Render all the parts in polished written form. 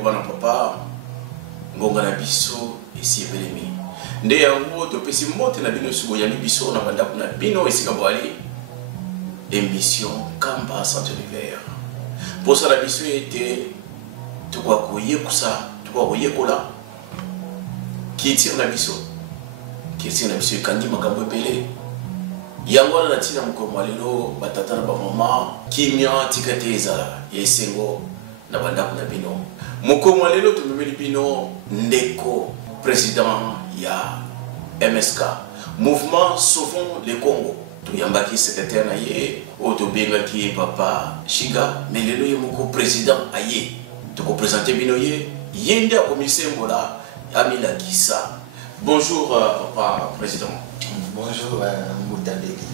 koba na papa ngonga na biso esi ebelemi nde yango topesi mbote na bino subo yambi biso na bandako na bino esika boali émission Kamba Saint Univers posa na biso ete tukwa koyekusa tukwa koyekola kietire na biso ekangi makambo ebele yango wana natina mokolo lelo batata na bamama kimia tika te ezala ya esengo na bandako na bino mokolo lelo tumemeli bino ndeko président ya MSK Mouvement Sauvons le Congo toyambaki secrétaire na ye oyo tobengaki papa Shiga mais lelo ye moko président aye tokoprésente bino ye nde akomisembola amilakisa. Bonjour papa président. Bonjour Moutadeki.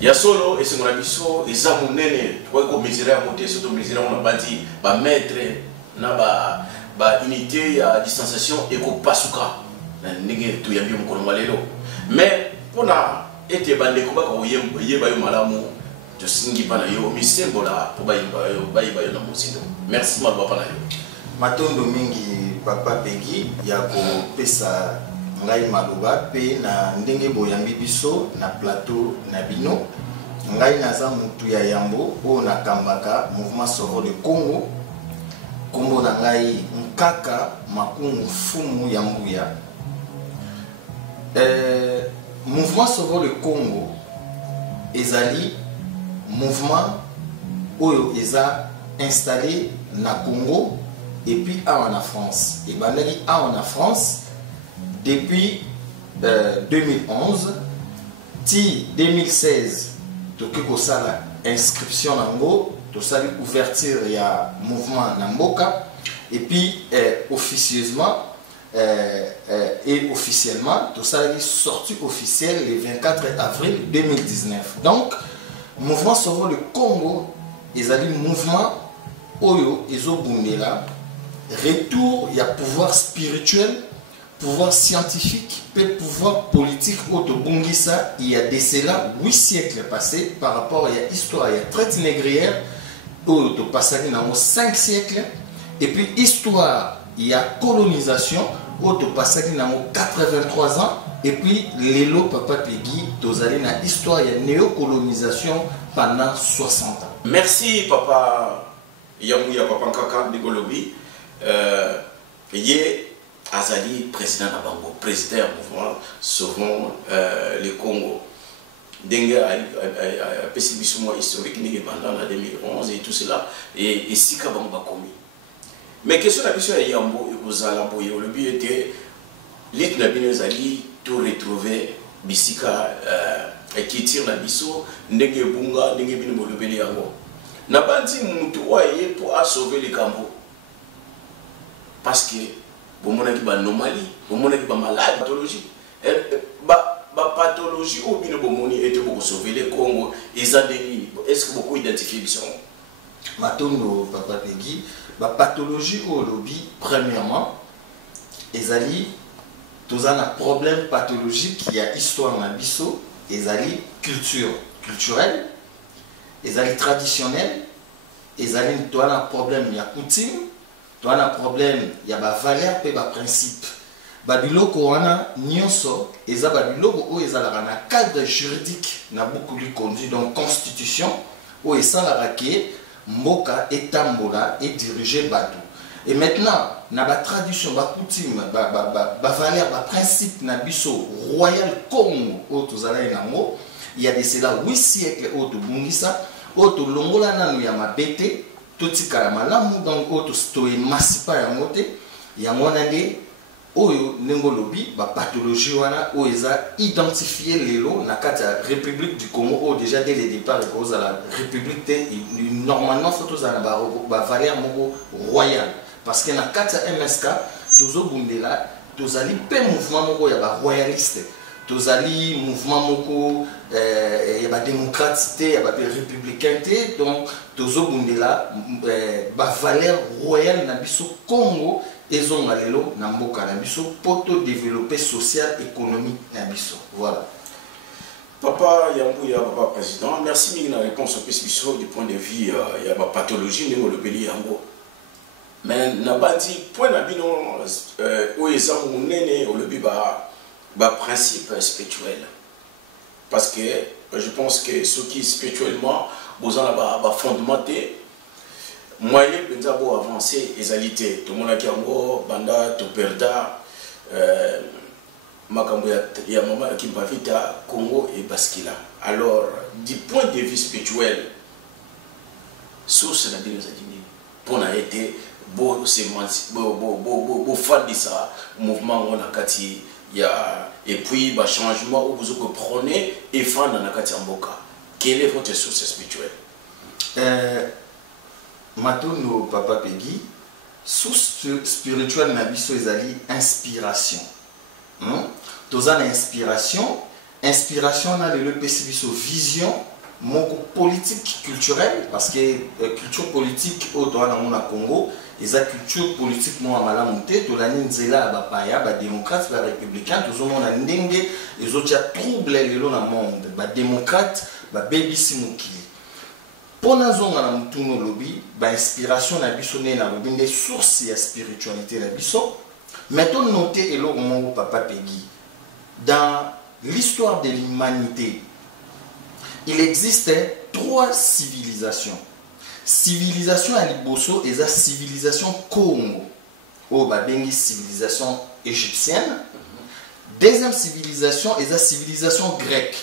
Ya solo et c'est mon abisso et ça mon nene toi comme mesurer à monter surtout mesurer on a bâti ba mettre na ba unité à distanciation et ko pasuka na ndenge to yambi mkono malelo mais pona ete bande ko ba ko yeba yo malamu to singi bana yo misembola po ba yo na musindo. Merci ma papa na yo. Matondo mingi papa Peggy ya ko pesa ngai maloba pe na ndenge boyambi biso na plateau na bino ngai naza mutu ya yambo o na kambaka Mouvement Sauvons le Congo kombo na ngai nkaka makungu fumu ya mbuya. Mouvement Sauvons le Congo ezali mouvement oyo eza installé na Congo et puis en France et bandali en France depuis 2011, ti 2016, tokiko sala inscription nango, to sali ouverture ya mouvement Namboka, et puis officieusement et officiellement, to sali sortie officielle le 24 avril 2019. Donc, mouvement Sauvons le Congo, ezali mouvement oyo ezobundela retour ya pouvoir spirituel, pouvoir scientifique et pouvoir politique auto Bungisa il y a de cela 8 siècles passés par rapport à l'histoire il y a traite négrière auto passé dans 5 siècles et puis histoire il y a colonisation auto passé dans 83 ans et puis l'élo papa Peggy tozali na histoire il y a néocolonisation pendant 60 ans. Merci papa Yamouya papa Nkaka Nigolobi Azali, président Nabango, président du mouvement Sauvons le Congo. Dengue a pessimisme historique pendant la 2011 et tout cela, et Sika Bamba commis. Mais question la question est Yambo et Kozala Boyo. Le but était, l'île Nabinezali, tout retrouver Bissika qui tire la bisso, Ndenge Bunga, Ndenge Binbo le Béliango. Nabanti Moutoua pour sauver les Cambo. Parce que bon mon équipe anomalie, bon mon équipe malade, pathologie, pathologie ou bien bon mon était pour sauver le Congo, est-ce que beaucoup identifié sont? Matondo papa Peggy, pathologie au lobby premièrement, ezali tous un problème pathologique qui a histoire na biso, ezali culturelle, ezali traditionnelle, ezali toi un problème il y a coutume. Tu as un problème, il y a des valeurs et des principes. Babiloko wana nyonso eza babiloko o eza la cadre juridique na beaucoup lui conduit donc constitution o eza la ke mboka etambola et diriger bateau. Et maintenant na ba tradition ba coutume ba valeurs ba principe na biso royal Congo o tozala nango il y a de cela 8 siècles o to bungisa o to longola nanu ya mabete totika malamu donc auto stoé massipa ya moté ya monande oyo nengolobi ba pathologie wana o eza identifier lelo na kata République du Congo o déjà dès le départ cause à la République normalement faut tous ba valeur moko royal parce que na kata MSK tozo bundela tozali pe mouvement moko ya ba royaliste tozali mouvement moko ya ba démocratie ya ba républicain donc tozo bundela ba valeur royale na biso Congo ezonga lelo na mboka na biso poto développer social économique na biso voilà. Papa Yambouya, papa président, merci mille la réponse au PSBISO du point de vue il y a ma pathologie, nous le pays Yango. mais na bandi point na bino o eza munene o lebi ba principe spirituel parce que je pense que ceux qui spirituellement vous en ba fondamenté moyen penza bo avancer ezalité tout le monde qui yango banda to perda makambo ya mama qui bavita Congo et Baskila. Alors du point de vue spirituel source na bino za dini pour na été beau sémantique beau fan de ça mouvement on a kati ya et puis ba changement où vous prenez et fan na kati mboka. Quelle est votre source spirituelle? Matono Papa Peggy, source spirituelle na biso ezali inspiration. Toza na inspiration na le pesi biso vision moko politique culturelle parce que culture politique au toana mona Congo eza culture politique mo amala monte to la nzela ba paya ba démocrate ba républicain tozo mona ndenge ezotia trouble lelo na monde ba démocrate ba bebisi mokili pona zonga na mutuno lobi ba inspiration na biso ne na binde source ya spiritualité na biso mettons noter eloko mo Papa Peggy dans l'histoire de l'humanité. Il existait 3 civilisations. Civilisation à Liboso et la civilisation Congo. Oh, bah, civilisation égyptienne. Deuxième civilisation est la civilisation grecque.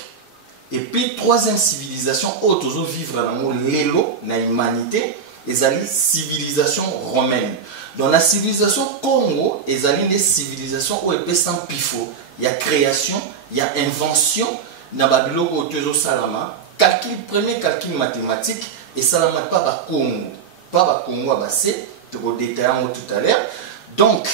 Et puis, troisième civilisation, autour vivre dans l'élo, dans l'humanité, est la civilisation romaine. Dans la civilisation Congo, est la civilisation où il sans pifo. Il y a création, il y a invention. Na babiloko otezo salama premier calcul mathématique et salama pas ba Congo abasé te détailler tout à l'heure. Donc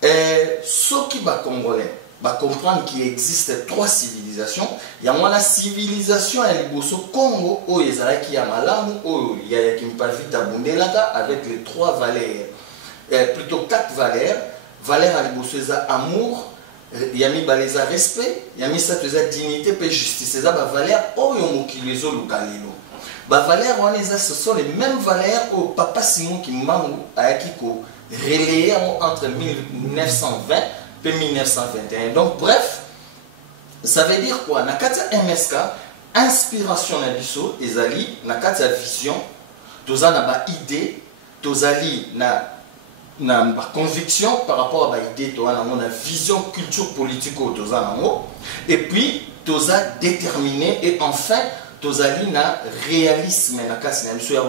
ceux qui ba congolais ba comprendre qu'il existe 3 civilisations. Il y a la civilisation à Liboso Congo o ezalaki ya malamu o ya kimpavita bundelaka avec les 3 valeurs plutôt 4 valeurs. Valeur à Liboso eza amour, yami baleza respect, yami sateza dignité et justice. C'est ça ba valeur o yomokilizo lukalelo. Ba valeur on eza ce sont les mêmes valeurs au Papa Simon Kimbangu ayaki ko relayer entre 1920 et 1921. Donc bref, ça veut dire quoi? Nakati MSK inspiration na biso ezali nakati vision, toza na ba idée, tozali na conviction par rapport à l'idée, la vision culture politique, et puis toza déterminé et enfin toza na réalisme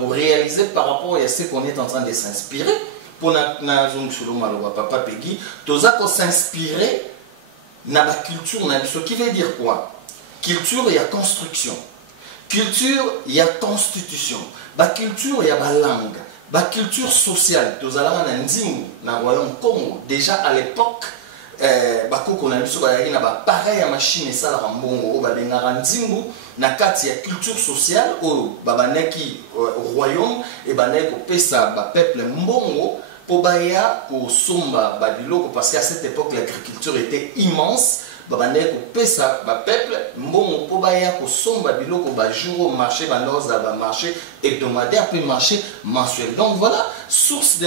réaliser par rapport à ce qu'on est en train de s'inspirer pour Papa Peggy toza ko s'inspirer na la culture ce qui veut dire quoi? Culture il y a construction, culture il y a constitution, la culture il y a la langue. La culture sociale, nous allons en Nzingu, dans le royaume Congo, déjà à l'époque, on a pareil à machine et ça, na kati ya culture sociale, au royaume, et peuple mbongo, pour baya, pour somba, parce qu'à cette époque, l'agriculture était immense. Babane ko pesa ba peuple mbongo po baya ko somba biloko ba jour marché ba noza ba marché hebdomadaire puis marché mensuel. Donc voilà source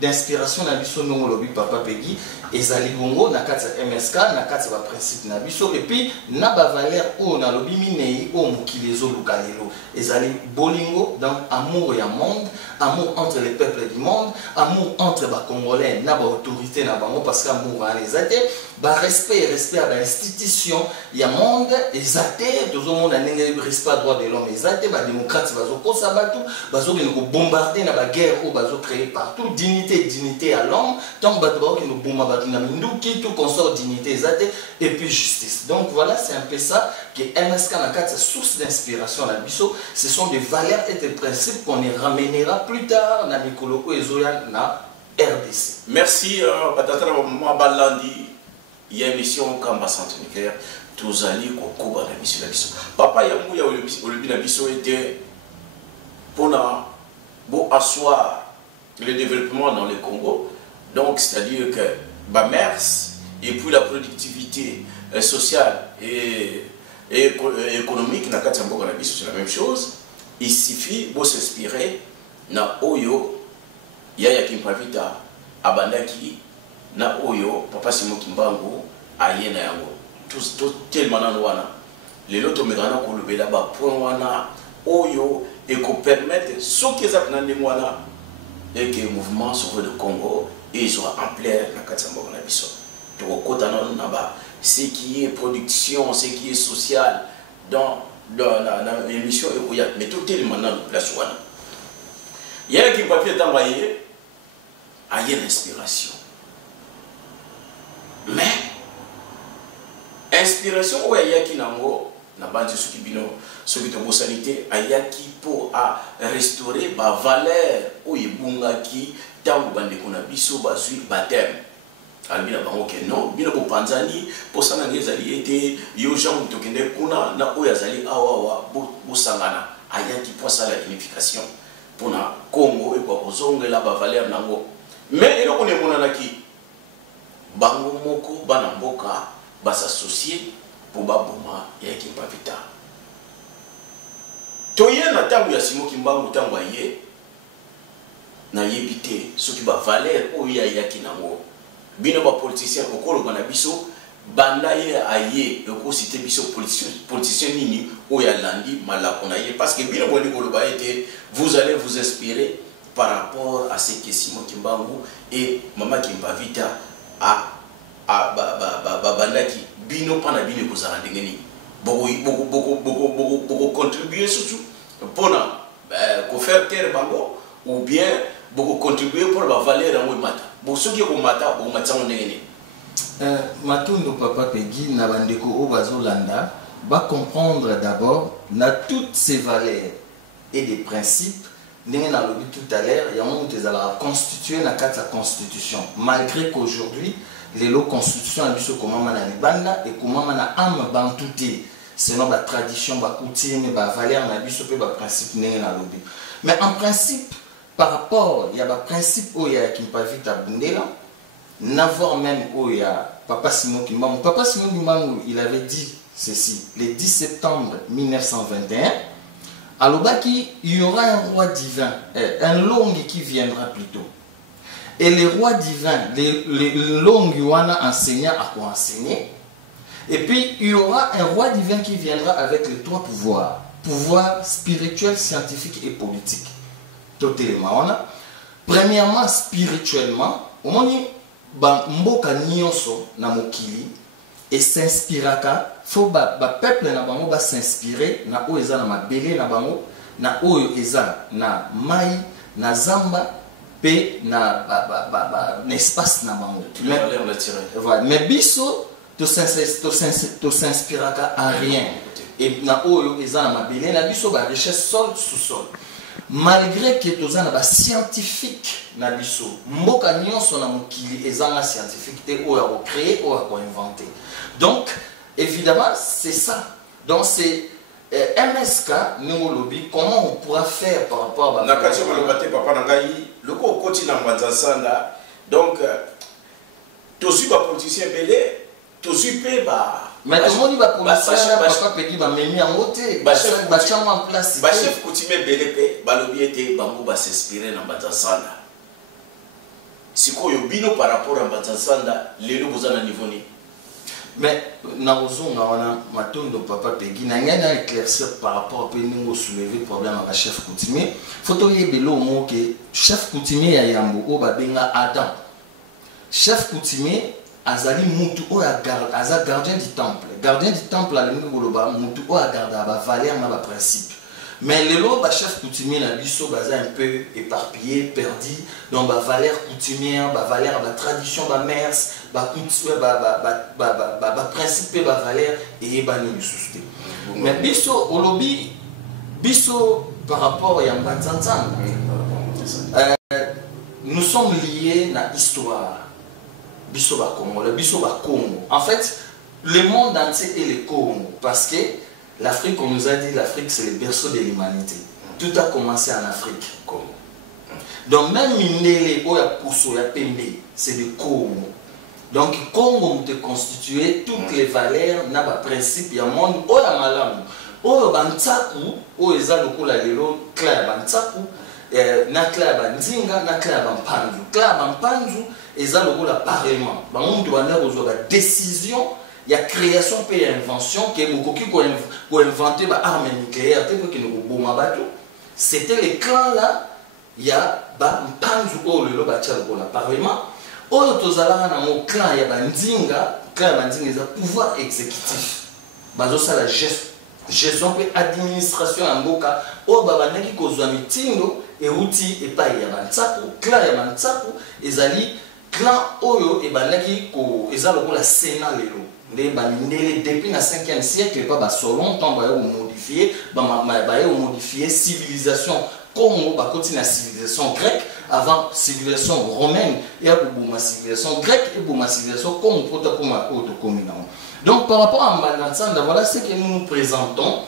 d'inspiration na biso no lobi Papa Peggy ezali bongo na kati MSK na kati ba principe na biso et puis na ba valeur o na lobi minei o mokilezo lukalelo ezali bolingo donc amour ya monde, amour entre les peuples du monde, amour entre ba congolais na ba autorité na bango parce que amour a les até ba respect à l'institution il y a monde ezate tout le monde a n'engagé respect droit de l'homme ezate ba démocrate bazo kosa batu bazo ko bombarder na ba guerre ou bazo créer partout dignité à l'homme tant bato ba ko bomba batu na minduki tout consort dignité ezate et puis justice. Donc voilà, c'est un peu ça que MSK na kati source d'inspiration na biso, ce sont des valeurs et des principes qu'on y ramènera plus tard na mikoloko ezoya na RDC. Merci Patatara Mwabalandi. Il y a une mission Kamba Centre Nucléaire, tous allés au Koba la mission. Papa Yamou la mission était pour asseoir le développement dans le Congo. Donc, c'est-à-dire que MERS et puis la productivité sociale et économique, c'est la même chose. Il suffit de s'inspirer na Oyo Yaya Kimpavita abandaki na oyo Papa Simon Kimbangu ayena yango tout tellement nan wana lelo to megana ko lobela ba point wana oyo et ko permettre soki za na ndenge wana et que mouvement sauve le Congo et soit en plein na katsambo na biso to ko kota na ba ce qui est production ce qui est social dans la émission et mais tout tellement nan place wana Yaya Kimpavita tambaye a une inspiration. Mais, inspiration, où il y a qui nango, na bandi ce qui bino, ce qui est sanité, il y a qui pour à restaurer la valeur, où il y a qui, tant que bandi qu'on a biso, basui, baptême. Albina bango que non, bino pour Panzani, pour ça n'angé zali été, yo gens qui tokende kuna, na où yazali awa bo sangana, il y a qui pour ça la unification, pour na Congo et pour ozonge la valeur nango. Mais il y a qui bango moko bana mboka s'associer pour baboma ya Kimpavita. Toye na tangu ya Simon Kimbangu tangu aye na yebite ce qui ba valeur o ya kinango. Bino ba politicien okolo bana biso banda ye aye ko cité biso politicien nini o ya landi malako na ye parce que bino boni ko ba été vous allez vous inspirer par rapport à ce que Simon Kimbangu et Maman Kimpavita a bandaki bino pana bino kozala ndengeni beaucoup contribuer surtout pour faire taire bango ou bien beaucoup contribuer pour la valeur en mata bon ce qui est mata bon mata ndengeni Matundo Papa Peggy na bandeko o bazolanda va comprendre d'abord na toutes ces valeurs et des principes. Nous avons dit tout à l'heure, il y a un moment où ils ont constitué la constitution. Malgré qu'aujourd'hui, les lois constitution ont dit comment on a les bandes et comment on a âme bantouté. Sinon, la tradition, la coutume, la valeur, la vie, le principe. Mais en principe, par rapport, il y a un principe où il y a Kimpavita Bundela, n'avoir même où il y a Papa Simon Kimbangu. Papa Simon Kimbangu, il avait dit ceci, le 10 septembre 1921. Alors, il y aura un roi divin, un long qui viendra plutôt. Et les rois divins, les longs wana enseignant à quoi enseigner. Et puis, il y aura un roi divin qui viendra avec les trois pouvoirs. Pouvoir spirituel, scientifique et politique. Premièrement, spirituellement, on dit, mboka nyonso na mokili et s'inspiraka faut ba peuple na bango ba s'inspirer na o eza na mabele na bango na oyo eza na mai na zamba pe na espace na bango mais biso to s'inspiraka à rien et na oyo eza na mabele na biso ba richesse sol sous sol malgré que toza na ba scientifique na biso mboka nyonso na mokili ezanga scientifique te oyo a créer ou a inventer. Donc évidemment c'est ça. Donc c'est MSK nous lobby comment on pourra faire par rapport à nakati malobate papa nangai loko koti na mbanzasanda donc tozu ba politicien belé tozu pe ba mais tout le monde va politicien papa Peggy ba memi en côté ba chef en place ba chef coutumier belé pe ba lobby était bango ba s'inspirer na mbanzasanda sikoyo bino par rapport à mbanzasanda lelo bozana niveau ni. Mais na ozonga wana matondo Papa Peggy na ngana éclaircir par rapport à peningo soulever problème avec chef coutumier photo yebelo mo que chef coutumier ya yambo o ba benga Adam chef coutumier azali mutu o ya gardien du temple la lingo goloba mutu o ya garda ba valeur na ba principe. Mais les lots, chef coutumier, la biso, un peu éparpillé, perdu, dans la valeur coutumière, la valeur, la tradition, la mers, la principe, la valeur, et la société. Mais biso, au lobby, biso, par rapport à Mbanzanzan, nous sommes liés à l'histoire. Biso ba Congo, le biso ba Congo. En fait, le monde entier est le Congo, parce que l'Afrique, on nous a dit, l'Afrique c'est le berceau de l'humanité. Tout a commencé en Afrique. Donc même Mindele, Oya Pousso, Oya Pembe, c'est le Congo. Donc Congo te constituer toutes les valeurs, n'a pas principe, il y a un monde, Oya Malam, Oya Bantaku, Oya Zaloko la Lelo, Claire Bantaku, na clan banzinga na clan bampanzu clan bampanzu eza lokola parlement bango mutu banda kozwa décision ya création pe ya invention ke bokoki ko inventer ba arme nucléaire te ko kino boma bato c'était les clans là ya bampanzu oyo lelo batia lokola parlement oyo tozalaka na mo clan ya banzinga eza pouvoir exécutif bazosala gestion pe administration ya mboka oyo babandaki kozwa mitindo euti epai ya bantsaku clan ya bantsaku ezali clan oyo ebandaki eza lokola sénat lelo nde balindele depuis na 5e siècle pa basolon ntango baye omodifie civilisation Congo bakoti na civilisation grecque avant civilisation romaine et abuma civilisation grecque et buma civilisation Congo pota koma auto communal. Donc par rapport à Mbanzansanda, voilà ce que nous nous présentons.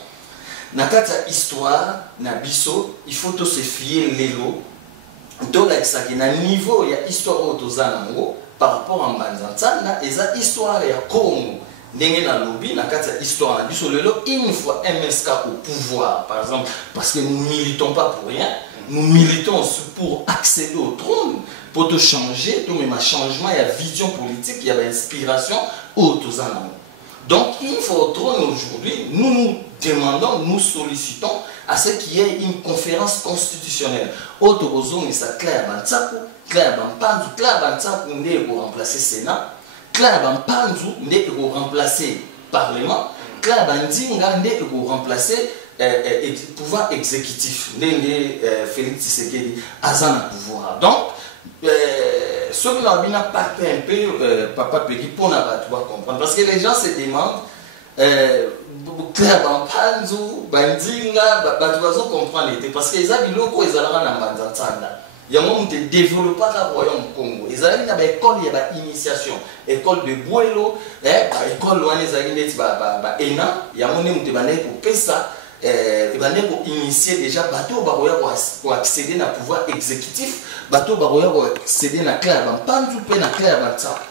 Na kata histoire na biso, il faut se fier lelo. Donc avec na niveau ya histoire autozana ngo par rapport à Mbanzansanda, eza histoire ya Congo. Ndenge na lobby na kata histoire na biso lelo une fois MSK au pouvoir par exemple parce que nous militons pas pour rien, nous militons pour accéder au trône, pour te changer, tout même un changement, il y a vision politique, il y a inspiration autozana. Donc une fois au trône aujourd'hui, nous nous demandons, nous sollicitons à ce qu'il y ait une conférence constitutionnelle. Autozone et ça Claire Bantsaku, Claire Bampanzu, Claire Bantsaku n'est pour remplacer Sénat. Claire Bampanzu n'est pour remplacer Parlement, Claire Bandinga n'est pour remplacer pouvoir exécutif. Félix Tshisekedi Azana pouvoir. Donc, ce que l'on a pas un peu, Papa Peggy, pour ne pas comprendre. Parce que les gens se demandent, Claire Bampanzu, Bandinga, tu vas comprendre. Parce que les gens disent que les gens ont il y a un moment de développer le royaume Congo. Ils ont une école d'initiation, école de Bouelo, école de ENA. Il y a un moment de pour initier déjà bateau pour accéder au pouvoir exécutif, bateau pour accéder à Claire Bampanzu et à Claire Bantsaku.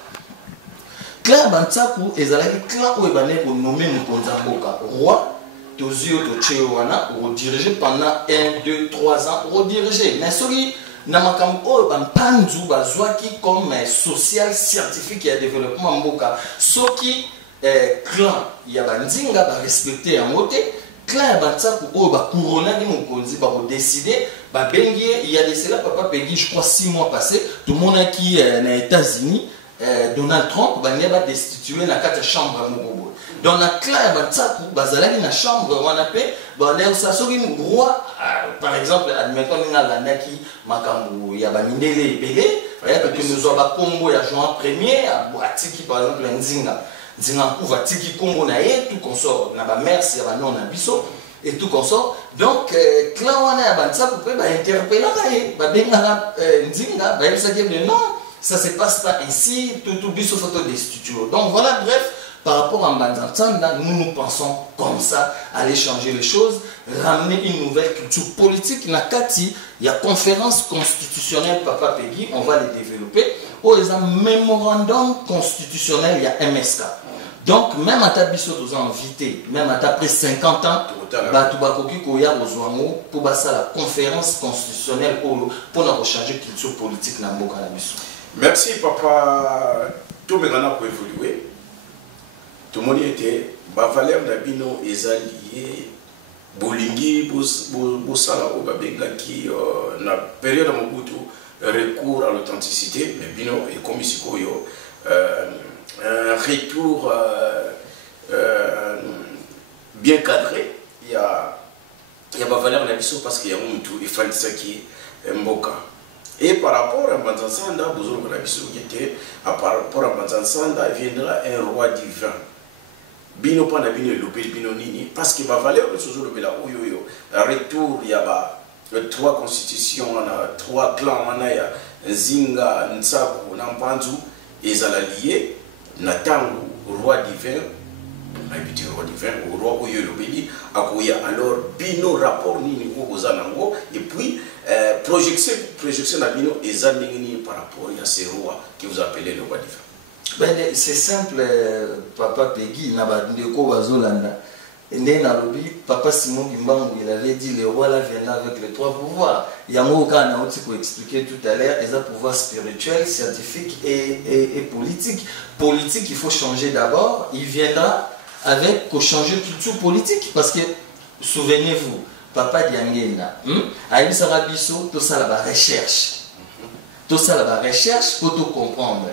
Claire Bantsaku est un clan où il pour nommer Mkonzamboka roi. Tozio Tochewana, rediriger pendant 1, 2, 3 ans, rediriger. Mais celui Namakambo Bampanzu bazwaki comme social scientifique et développement mboka. Soki clan ya bandinga ba respecter en moté, clan Bantsaku o ba couronner ni mokonzi ba décider ba bengi il y a de cela Papa Peggy je crois 6 mois passés tout le monde qui na États-Unis Donald Trump ba neba destituer na kata chambre mobobo. Dans la clan Bantsaku bazalaki na chambre wana pe ba ne soki roi par exemple admettons na landaki makambu ya bamindele ebele que nous avons combo ya Jean premier atiki par exemple nzinga pouva tiki combo na ye tout consort na ba merci ya banon na biso et tout consort donc clan wana ya Bantsaku pe ba interpeller ba benga nzinga ba yebisa que non ça se passe pas ici tout biso photo des studios. Donc voilà, bref, par rapport à Mbanzansanda, nous pensons comme ça, aller changer les choses, ramener une nouvelle culture politique. Nakati, il y a conférence constitutionnelle, Papa Peggy, on va les développer. Oh, il y a un mémorandum constitutionnel, il y a MSK. Donc, même à ta biso, tu as invité, même à ta après 50 ans, tu as pour la conférence constitutionnelle pour changer la culture politique dans le Merci, Papa. Tout le monde a évolué. Tout le monde était. Valère Nabino est allié. Bolingi, Bosala, Obabengaki, dans la période de Mobutu, recours à l'authenticité. Mais Bino est comme ici, un retour bien cadré. Il y a Valère Nabiso parce qu'il y a un tout, il fallait ça qui est Mboka. Et par rapport à Mbanzansanda, par rapport à Mbanzansanda, viendra un roi divin. Bino pana bino lopé bino nini parce que va valer le sozo le la oyoyo. Retour il y a 3 constitutions, 3 clans, Zinga, Nsaku, Nampanzu, et Zalalié, Natangu, roi divin. Habité roi divin, au roi Oyolobeli, Akoya alors bino rapport nini Ozanango, et puis projection d'Abino et Zaningini par rapport à ces rois qui vous appelez le roi divin. C'est simple, Papa Peggy, Nabandeko Wazolanda. Et dans le lobby, Papa Simon Kimbangu, il avait dit le roi là viendra avec les 3 pouvoirs. Il y a un mot pour expliquer tout à l'heure, ils ont pouvoir spirituel, scientifique et politique. Politique, il faut changer d'abord. Il viendra avec pour changer culture politique. Parce que, souvenez-vous, Papa Diangena, Aïe Sarabiso, tout ça la recherche. Tout ça la recherche pour tout comprendre.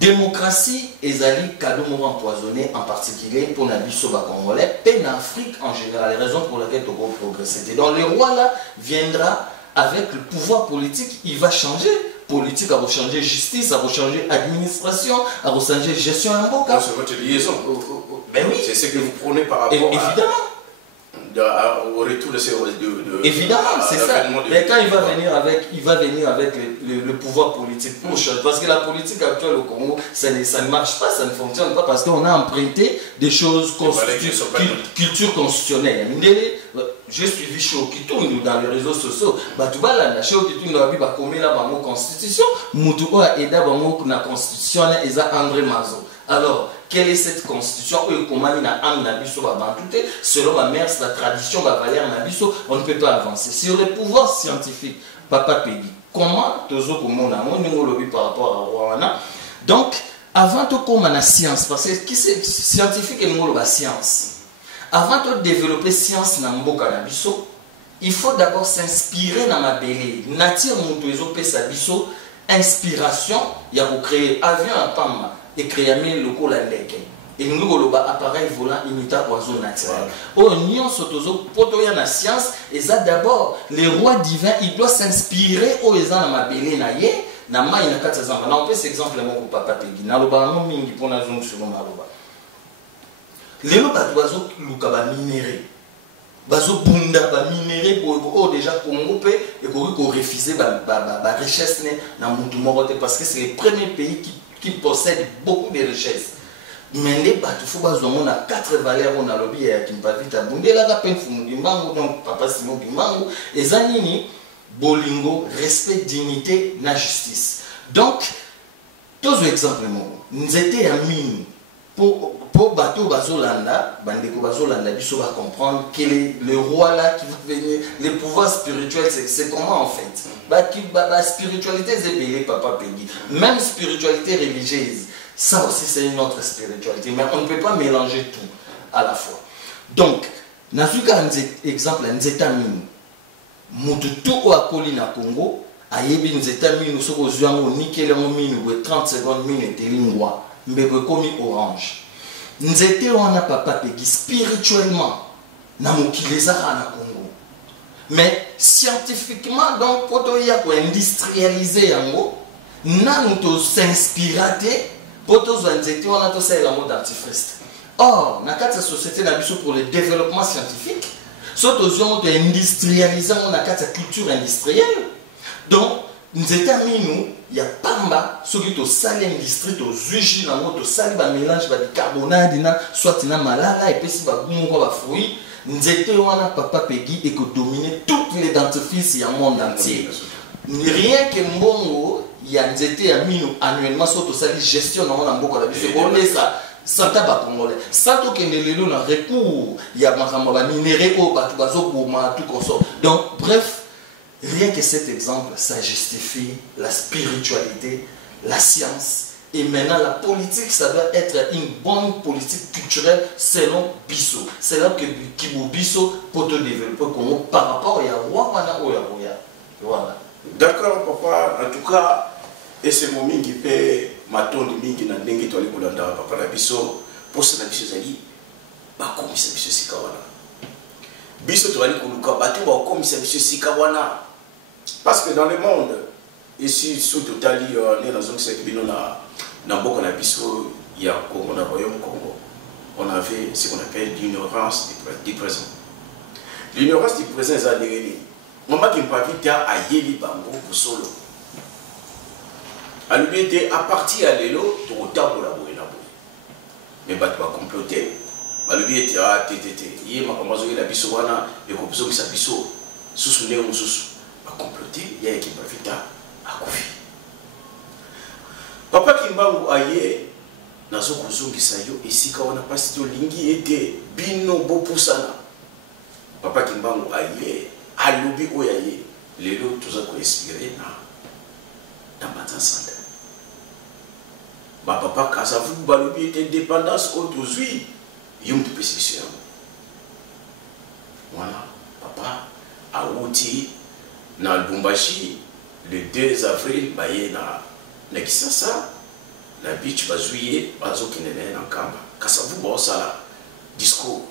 Démocratie et Zali cadeau empoisonné en particulier pour la bisoba congolais, peine en Afrique en général, les raisons pour lesquelles Togo progresser. Donc le roi là viendra avec le pouvoir politique, il va changer. Politique, il va changer justice, il va changer administration, il va changer gestion en boca. C'est votre liaison. Ben oui. C'est ce que vous prenez par rapport évidemment. Au retour de ces... Évidemment, c'est ça. Mais quand il va venir avec le pouvoir politique pour changer. Parce que la politique actuelle au Congo, ça ne marche pas, ça ne fonctionne pas. Parce qu'on a emprunté des choses culture constitutionnelle. J'ai suivi Show qui tourne dans les réseaux sociaux. La Show qui tourne dans la constitution. Moutou a aidé la constitution, et André Mazo. Alors, quelle est cette constitution? Selon ma mère, la tradition, la valeur, on ne peut pas avancer. Sur le pouvoir scientifique, Papa Peggy, comment par rapport à Rwanda? Donc, avant de commencer la science, parce que qui c'est scientifique et la science, avant de développer la science dans Mboka Nabiso, il faut d'abord s'inspirer dans ma belle nature, inspiration, il y a pour créer avion à Pamba. Et créer le local et nous avons appareil volant imitant oiseau naturel. Au nion sotozo potoya na science et ça d'abord les rois divins il doit s'inspirer aux gens na mabele na ye na mai na kata zamba. Na on peut cet exemple mon papa Peggy na loba no mingi pona zongo sur na loba. Les loba oiseau luka ba minéré. Bazo bunda ba minéré pour déjà Congo pe et pour refuser ba richesse na mutu morote parce que c'est le premier pays qui possède beaucoup de richesses. Mais les bateaux, il faut que 4 valeurs on a lobby et qui ne pas vite à Bundé, là, peine Fumugimbango, donc Papa Simon Gimbango, et Zanini, Bolingo, respect, dignité, la justice. Donc, tous les exemples, nous étions amis pour bateau Bazolanda, Bandeko Bazolanda, il faut comprendre que le roi là qui va venir, le pouvoir spirituel, c'est comment en fait? La spiritualité, c'est payé, Papa Peggy. Même spiritualité religieuse, ça aussi c'est une autre spiritualité, mais on ne peut pas mélanger tout à la fois. Donc, dans un exemple, nous étions amis. Mututu ou akoli na Congo, ayebi nous étions amis, nous sommes aux yeux, nous nickel en mine, 30 secondes mine et lingua. Mbebe komi orange. Nzete wana Papa Peggy spirituellement na mokileza na Congo. Mais scientifiquement donc poto ya ko industrialiser yango na nous s'inspirater poto zo nzete wana to sala mode dentifrice. Or na kati société na biso pour le développement scientifique, soto zo to industrialiser na kati culture industrielle. Donc nous étions amis, il y a Pamba, ceux qui ont salé l'industrie, ils ont zuji, ils ont salé le mélange de carbonate, soit ils ont malala, et puis ils ont fruits. Nous étions Papa Peggy et que dominer toutes les dentifrices du monde entier. Rien que Mbongo, il y a nous étions amis annuellement, soit ils ont gestion dans le monde. C'est ça. Sans tabac congolais. Sans que les gens ont recours, il y a des minéraux, tout comme ça. Donc, bref. Rien que cet exemple, ça justifie la spiritualité, la science. Et maintenant, la politique, ça doit être une bonne politique culturelle selon Bisso. C'est là que Kibo Bisso peut te développer par rapport à Rwanda ou à Voilà. D'accord, papa. En tout cas, et c'est mon mingi pe maton de mingi na dengue to ali kolanda papa na Bisso pour ça na Bisso zali ba komisa Bisso sikawana. Bisso to ali koluka bato ba komisa Bisso sikawana. Parce que dans le monde, ici, sous Totali, on est dans une zone qui il y a Congo, dans le Royaume Congo. On avait ce qu'on appelle l'ignorance du présent. L'ignorance du présent, c'est des moments qui ne peuvent pas à Yeli Bango pour solo. À lui, à partir à l'élo, tu as collaboré. Mais tu vas comploter. À lui, tu as TTT. Il y a un biso, et comme ça, il biso, sous-souné ou sous. Comploter, il y a qui profite à Kofi. Papa Kimbangu aye nazo kozongisa yo esika wana pasi tolingi ete bino bopusana papa Kimbangu aye alobi oyo aye lelo toza koinspire na Banzanzala papa Kasavubu balobi ete indépendance oyo tozwi yo moto pesi biso yango wana papa awuti na Lubumbashi le 2 avril baye na Kisasa na beach bazuye bazokende na Nkamba Kasavubu baosala discours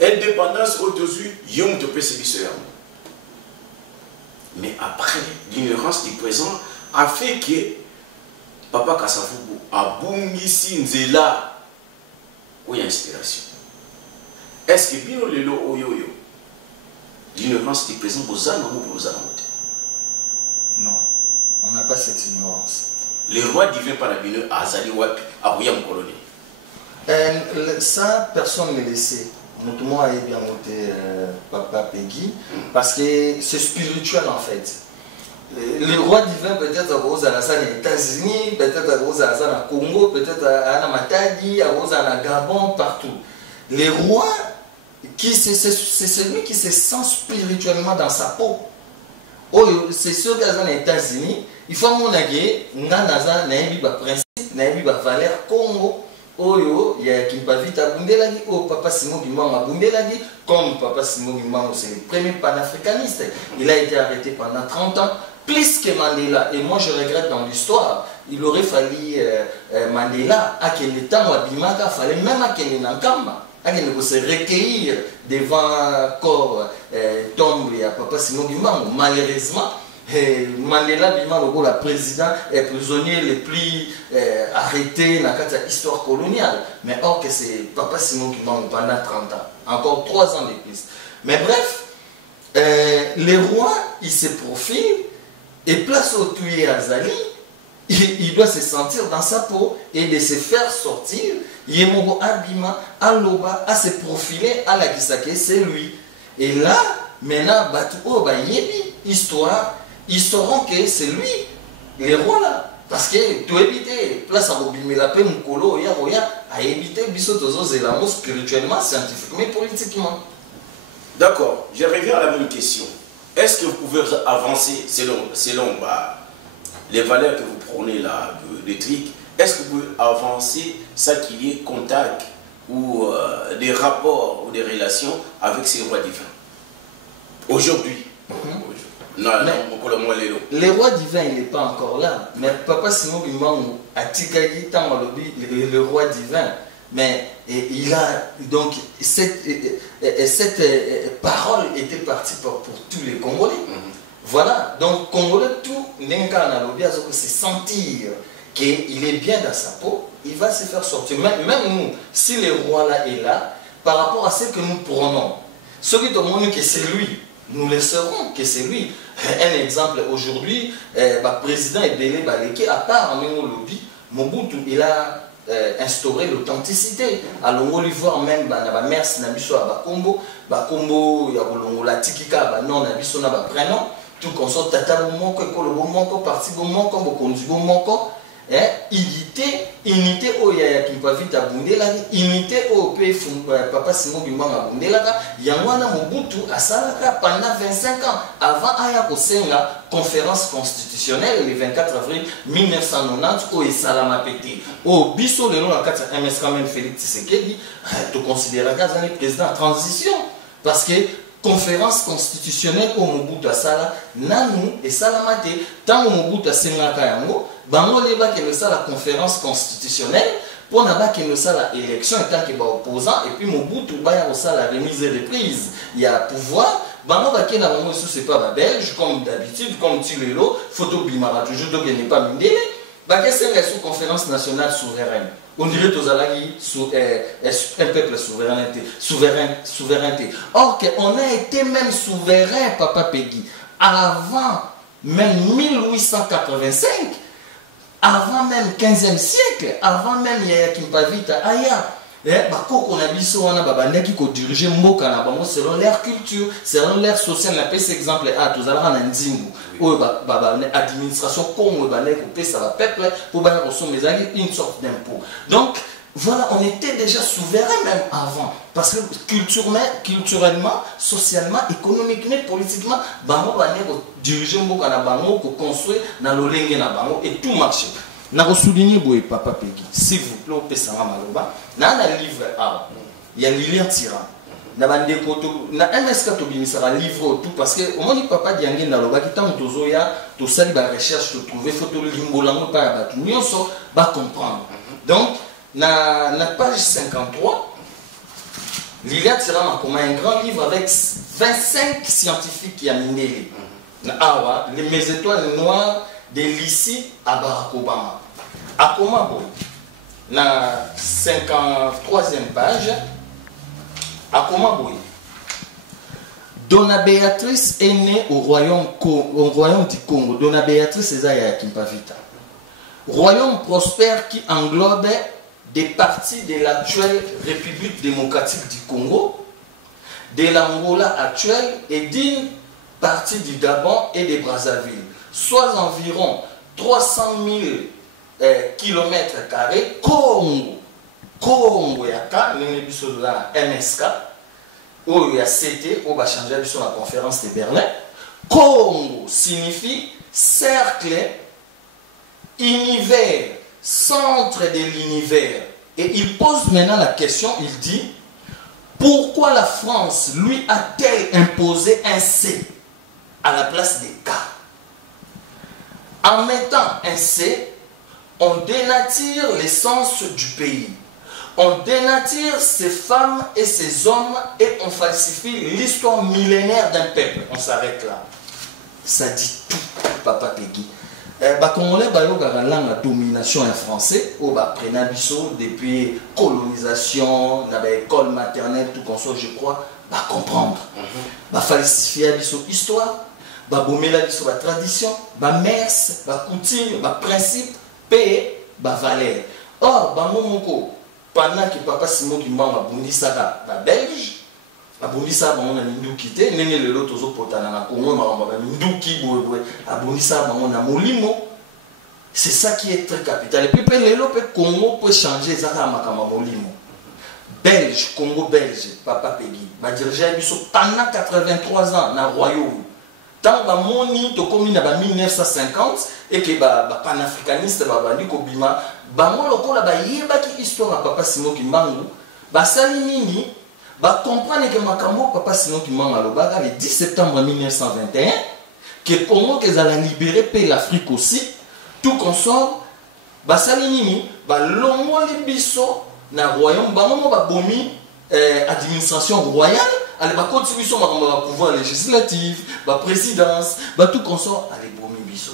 indépendance autozui yom to pesi biso yango. Mais après l'ignorance du présent a fait que papa Kasavubu a bungisi nzela ou inspiration. Est-ce que bino lelo oyoyo l'ignorance du présent bozana ou bozana? Non, on n'a pas cette ignorance. Les rois divins par la bino azali wapi abuya mkoloni. Ça, personne ne le sait. Nous a bien monté Papa Peggy parce que c'est spirituel en fait. Le roi divin peut-être à Rose à la salle des États-Unis, peut-être à Rose à la salle Congo, peut-être à Matadi, à Rose à la Gabon, partout. Les rois, c'est celui qui se sent spirituellement dans sa peau. Oh, c'est sûr qu'à les États-Unis, il faut mon agé, n'anaza n'aimi ba principe, n'aimi ba valeur Congo. Oyo, il y a qui pas vite à Bundelagi, oh papa Simon Bimang à Bundelagi, comme papa Simon Bimang, c'est le premier panafricaniste. Il a été arrêté pendant 30 ans, plus que Mandela. Et moi je regrette dans l'histoire, il aurait fallu Mandela, à quel temps à Bimaka, il fallait même à quel Nankamba, à quel se recueillir devant corps tombe à papa Simon Bimang. Malheureusement, Mandela Bima Logo, la président est prisonnier le plus arrêté dans l'histoire coloniale. Mais or que c'est papa Simon qui manque pendant 30 ans. Encore 3 ans de plus. Mais bref, les rois, ils se profilent et place au tuer Azali, il doit se sentir dans sa peau et de se faire sortir. Yemogo Abima, Aloba, à se profiler à la Kisake, c'est lui. Et là, maintenant, Batu Oba Yebi, histoire. Ils sauront que c'est lui, les rois là. Parce que tu évites, place à Robimé la paix, Mukolo, Yaroya, à éviter Bissotozo Zélamo spirituellement, scientifiquement et politiquement. D'accord, je reviens à la même question. Est-ce que vous pouvez avancer selon les valeurs que vous prenez là, des trucs, est-ce que vous pouvez avancer ça qu'il y ait contact ou des rapports ou des relations avec ces rois divins aujourd'hui? Non, le roi divin, il n'est pas encore là. Mais papa Simon Bimang a tigagi tant le roi divin. Mais il a donc cette parole était partie pour tous les Congolais. Voilà. Donc Congolais tout n'incarne se sentir qu'il est bien dans sa peau, il va se faire sortir. Même nous, si le roi là est là, par rapport à ce que nous prenons, ce qui te montre que c'est lui. Nous le saurons que c'est lui. Un exemple, aujourd'hui, le président Ebele Baleke, à part même au lobby, Mobutu, il a instauré l'authenticité. Alors, on va voir même, merci Nabiso à Bakombo, Bakombo, il y a la Tikika, non, Nabiso n'a pas prénom, tout qu'on sort, Tata Bomoko, Ekolo Bomoko, Parti Bomoko, Bokondu Bomoko. Unité au yaya qui peut vite abonder la unité au pays papa Simon Bimang abonder la Yangwana Mobutu a salaka pendant 25 ans avant Aya Kosenga conférence constitutionnelle le 24 avril 1990 au Salama Pété au biso le nom la 4 MS quand même Félix Tshisekedi tu considères qu'un président en transition parce que conférence constitutionnelle au Mobutu Asala, Nanou et Salamate, tant au Mobutu Asengaka Yango, Bango Leba qui nous a la conférence constitutionnelle, pour n'avoir qui nous a la élection étant qu'il va opposant, et puis Mobutu Baya aussi la remise et reprise. Il y a pouvoir, Bango Baki n'a pas c'est pas belge, comme d'habitude, comme Tilelo, photo Bimara, toujours donc il n'est pas mindé, Baki c'est sous conférence nationale souveraine. On dirait que un peuple souveraineté. Or, on a été même souverain, Papa Peggy, avant même 1885, avant même 15e siècle, avant même Yaya Kimpavita, Aya. On a dit qu'on dirigeait Mboka selon leur culture, selon leur social. On appelle cet exemple à tous en Nzimbu. L'administration Congo, ça va peuple pour une sorte d'impôt. Donc, voilà, on était déjà souverain même avant. Parce que culturellement, socialement, économiquement, politiquement, bango va diriger mboka na bango, construire na lolenge na bango et tout marche. Na souligner boye papa Peggy, s'il vous plaît, on peut s'en maloba. Na na livre A, il y a Lilian Tyran. Na bande koto na MSK to bimisara livre tout parce que au moins papa diange na loba kitango tozoya to sali ba recherche to trouver photo limbolango pa batu nyonso ba comprendre. Donc na page 53, Lilian Tyran a comme un grand livre avec 25 scientifiques qui a miné mes étoiles noires de l'ici à Barack Obama. À comment bon? La 53e page. À comment bon? Donna Béatrice est née au royaume du Congo. Donna Béatrice est à Kimpavita. Royaume prospère qui englobait des parties de l'actuelle République démocratique du Congo, de l'Angola actuelle et d'une partie du Gabon et de Brazzaville, soit environ 300 000 km carrés. Congo yaka MSK où il y a CT où va changer sur la conférence de Berlin. Congo signifie cercle, univers, centre de l'univers. Et il pose maintenant la question, il dit, pourquoi la France lui a-t-elle imposé un C à la place des K? En mettant un C, on dénature l'essence du pays. On dénature ces femmes et ces hommes et on falsifie l'histoire millénaire d'un peuple. On s'arrête là. Ça dit tout, Papa Peggy. Congolais la domination en français au prénabiso depuis colonisation dans l'école maternelle tout comme ça je crois comprendre falsifier biso histoire bomela biso la tradition mers coutume principe paix valeur. Or bango pendant que papa Simon Kimbangu abundisaka belge abundisa bango na minduki te ndenge lelo tozopotana na Congo makambo ya minduki boye abundisa bango na molimo. C'est ça qui est très capital. Et puis lelo pe Congo peut changer ezaka makambo molimo. Belge, Congo belge, papa Peggy ba diriger biso pendant 83 ans na royaume. Tant ba moni to komi na ba 1950 et que ba panafricaniste ba bandi ko bima bango lokola ba yebaki histoire papa Simon Kimbangu ba sali nini ba comprendre que makambo papa Simon Kimbangu alobaka le 10 septembre 1921 que Congo que za la libérer pe l'Afrique aussi tout consort ba sali nini ba longoli biso na royaume bango ba bomi administration royale. Allez, bah, contribution à pouvoir législatif, bah, présidence, bah, tout consort, allez, bomi biso.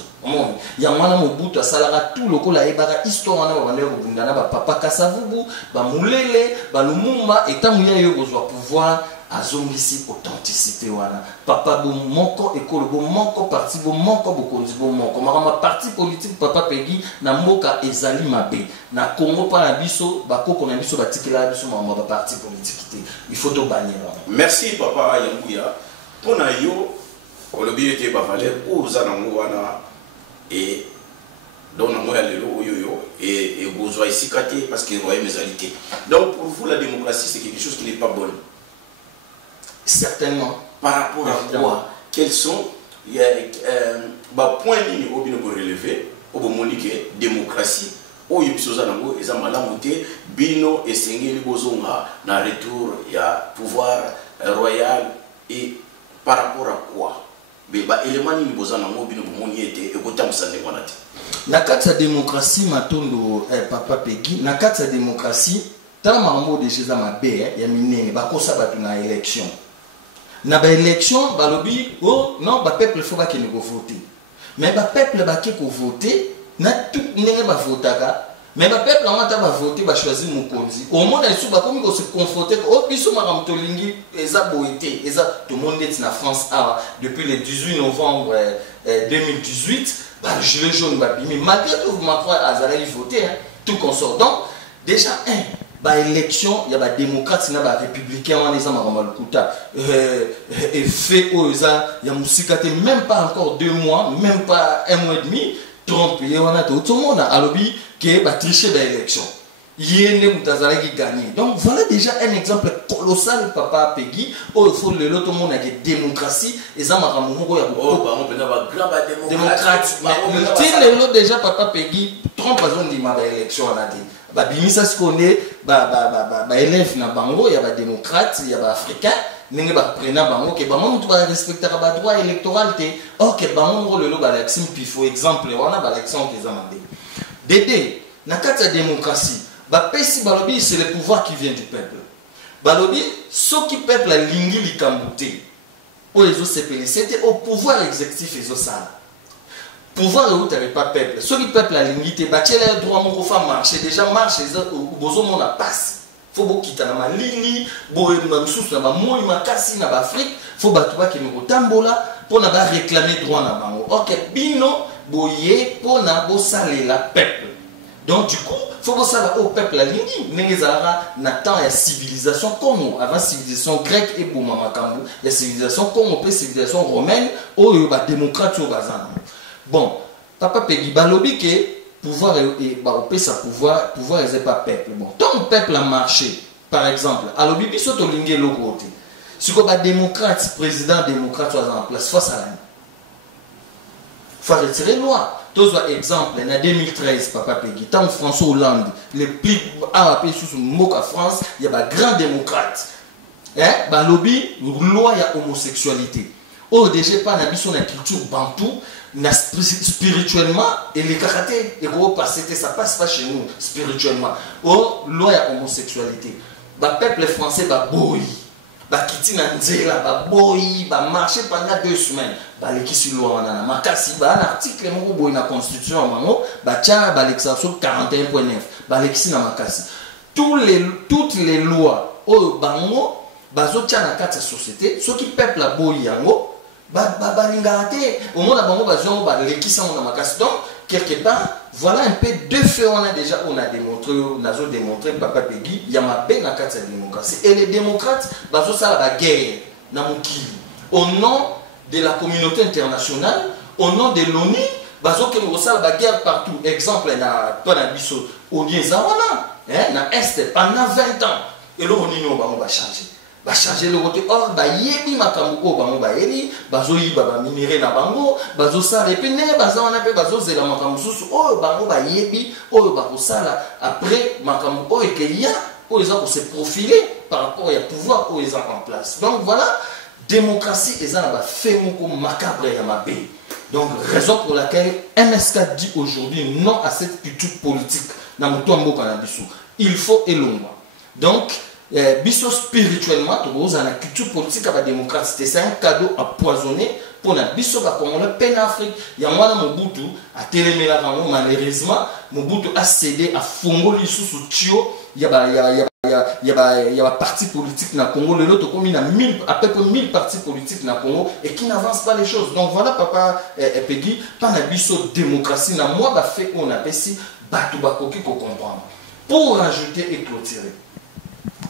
Il y a un Mobutu à Salara, tout le coup, la histoire, bah, papa Kassavubu, bah, Moulele, bah, Lumumba, et tant qu'il y a eu pouvoir, à zombisi authenticité, voilà. Papa, bon, monko, école, bon, monko, parti, bon, monko, bokondi, bon, monko. Ma parti politique, papa Peggy, na moka ezali mabe. Na Congo, pas na biso, bako, qu'on a biso, batikela, biso, ma parti politique. Il faut tout bannir. Merci, papa Yambouya. Pour na yo, on le bien été bavalé, ou zanangouana, et donc, on a le et vous ici parce que vous voyez mes alités. Donc, pour vous, la démocratie, c'est quelque chose qui n'est pas bon. Certainement. Par rapport à quoi? Quels sont les points lignes au bien relever au monique démocratie au ybisoza nango et zamalamuté bino et sengeli bozonga na retour il y a pouvoir royal et par rapport à quoi? Mais élément ni bozana ngo bino bomoni été et kota musande wanati. Na kati ya démocratie matondo papa Peggy na kati ya démocratie tant mambo de chez mabe ya minene bakosa batu na élection. Na ba élection balobi oh non ba peuple faut pas qu'il ne vote mais ba peuple ba ki ko voter na tout ndenge ba votaka mais ba peuple en ta ba voter ba choisir mokonzi au monde ils sont ba komi ko se confronter au biso maram to lingi eza boité eza tout le monde est na France depuis le 18 novembre 2018 ba gilet jaune ba mais malgré tout Macron azali voter tout consort donc déjà ba élection il y a ba démocrate na ba républicain on les a malukuta et fait oza il y a musikate même pas encore 2 mois même pas 1 mois et demi Trump et on a tout le monde a lobby que ba tricher ba élection Yéné Moutazala qui gagne. Donc voilà déjà un exemple colossal, papa Peggy. Oh, il faut le lot tout le monde a des démocraties. Et ça m'a ramené démocrate. Mais le lot déjà, papa Peggy, 30 personnes qui m'a élection à la tête. Bah, bimisa se connaît, élève na bango, il y a des démocrates, il y a des africains. N'engé ba prena bango ke bango mutu ba respecter ba droit électoral te. Ok, bango le lot ba l'action pifo exemple, on a ba l'action des amandés. Dédé, na kati ya démocratie. Bapesi balobi c'est le pouvoir qui vient du peuple. Balobi ce qui peuple a lingi likambouté. O ezo sepeli c'était au pouvoir exécutif ezo sala. Pouvoir où t'avais pas peuple. Ce qui peuple a lingi te batie le droit mon fa marcher déjà marche bozo mon la passe. Faut bo kita na malili, bo mamsusu na ba moi makasi na ba Afrique, faut batuba ke mo tambola pour na ba réclamer droit na bango. OK, bino boye pour na bo salela peuple. Donc du coup, il faut que ça au peuple la ligne. N'attend la civilisation comme avant civilisation grecque et pour Mamakambu, la civilisation comme on peut civilisation romaine ou la démocrate au bazan. Bon, papa Peggy Balobi que pouvoir et ça pouvoir n'est pas peuple. Bon, tant le peuple a marché, par exemple, alors bibi soto lingé le côté. Si quoi démocrate, président démocrate soit en place face à la. Faut retirer loi. Tous exemple, en 2013, papa Peggy, tant François Hollande, le plus AAP sous mot à France, il y a des grands démocrates. Bah lobby, loi ya homosexualité. Oh déjà pas na biso na culture bantou, na spirituellement et les karaté et gros parce que ça passe pas chez nous spirituellement. Oh loi ya homosexualité. Bah peuple français bah boy. Bah kiti na nzela bah boy, bah marcher pendant 2 semaines. Bah les qui sur loi na makasi bah un article mon boy na constitution mango bah tia bah l'exception 41.9 bah les qui na makasi. Toutes les lois oh bango bazo tia na kati société ceux qui peuple la boy yango balingate au monde bango bazo bah les qui sont na makasi. Donc quelque part voilà un peu deux faits on a démontré papa Peggy il y a ma peine à kati démocratie et les démocrates bazo ça la guerre na mokili au nom de la communauté internationale, au nom de l'ONU, bazo que nous avons la guerre partout. Exemple, na biso ONU zawana, na Est pendant 20 ans. Et là ONU va changer. Va changer le côté or ba yebi makambuko bango ba yeli, bazo yiba ba minéré na bango, bazo sa repene, bazo on appelle bazo zela makambusu oh bango ba yebi, oh ba ko sala après makambuko et que ya oh ils ont se profiler par rapport au pouvoir où ils ont en place. Donc voilà. Démocratie est un fait macabre et mabé. Donc, raison pour laquelle MSK dit aujourd'hui non à cette culture politique. Il faut éloigner. Donc, biso spirituellement, la culture politique à la démocratie, c'est un cadeau empoisonné pour la biso comme le peine Afrique. Il y a moi Mobutu à Téléméla malheureusement, Mobutu a cédé à Fongo sous Tio. Il y a un parti politique dans le Congo, le lot comme il y a à peu près 1000 partis politiques dans le Congo et qui n'avancent pas les choses. Donc voilà, papa Peggy, pas de démocratie, na moi, bah fait on appelle si Batubakoki qu'on comprend. Pour rajouter et clôturer,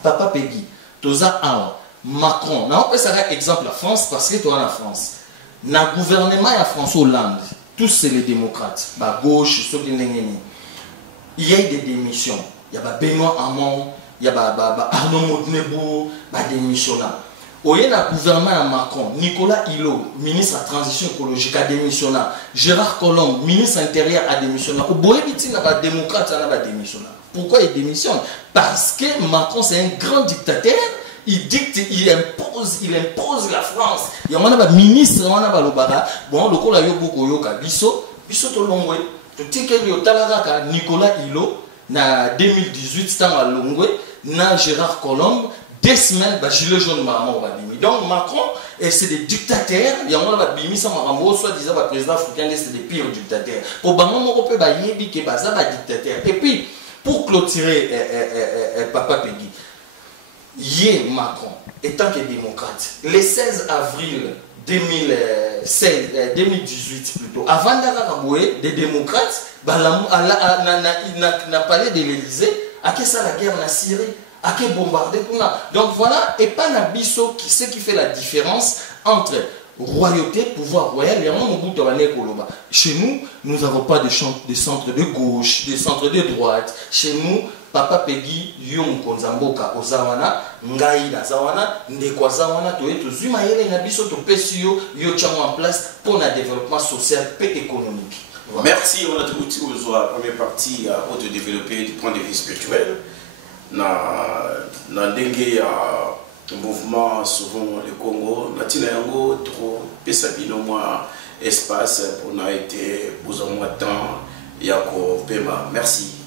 papa Peggy, Toza Awa, Macron, on peut ça exemple la France parce que toi en France, dans le gouvernement il y a François Hollande, tous c'est les démocrates, bah gauche, ceux qui il y a des démissions. Il y a Benoît Hamon, il y a Arnaud Modenebo, démissionnant. Au y a le gouvernement à Macron, Nicolas Hulot, ministre de la transition écologique, a démissionné. Gérard Collomb, ministre intérieur, a démissionné. Au Boébiti, il y a des démocrates, il a démissionné. Pourquoi il démissionne? Parce que Macron, c'est un grand dictateur. Il dicte, il impose la France. Il y a un ministre, il y a un ministre, bon, le coup, il y a beaucoup de biso, to longwe. Tu sais que Nicolas Hulot, na 2018 temps à Longwe na Gérard Collomb 2 semaines ba gilet jaune maman va bimi. Donc Macron et c'est des dictateurs, il y a on va bimi ça maman soit disant le président africain c'est des pires dictateurs. Pour ba maman on peut ba yebi ke ba ça ba dictateur. Et puis pour clôturer papa Peggy yé Macron étant que démocrate le 16 avril 2018 plutôt avant d'arriver des démocrates n'a parlé de l'Élysée à qui ça la guerre en Syrie à qui bombarder donc voilà et pas Nabiso qui ce qui fait la différence entre royauté, pouvoir royal. Chez nous, nous n'avons pas de centres de gauche, des centres de droite. Chez nous, Papa Peggy, Yon Konzamboka, Ozawana, Ngaïda Zawana, Ndekwa Zawana, Zuma Yele Nabiso, Topesio, Yo Tchamo en place pour le développement social et économique. Voilà. Merci, on a tout la première partie à te développer du point de vue spirituel. Dans le mouvement, souvent le Congo, nous avons trop espace pour nous aider, pour nous temps, Yako Pema. Merci.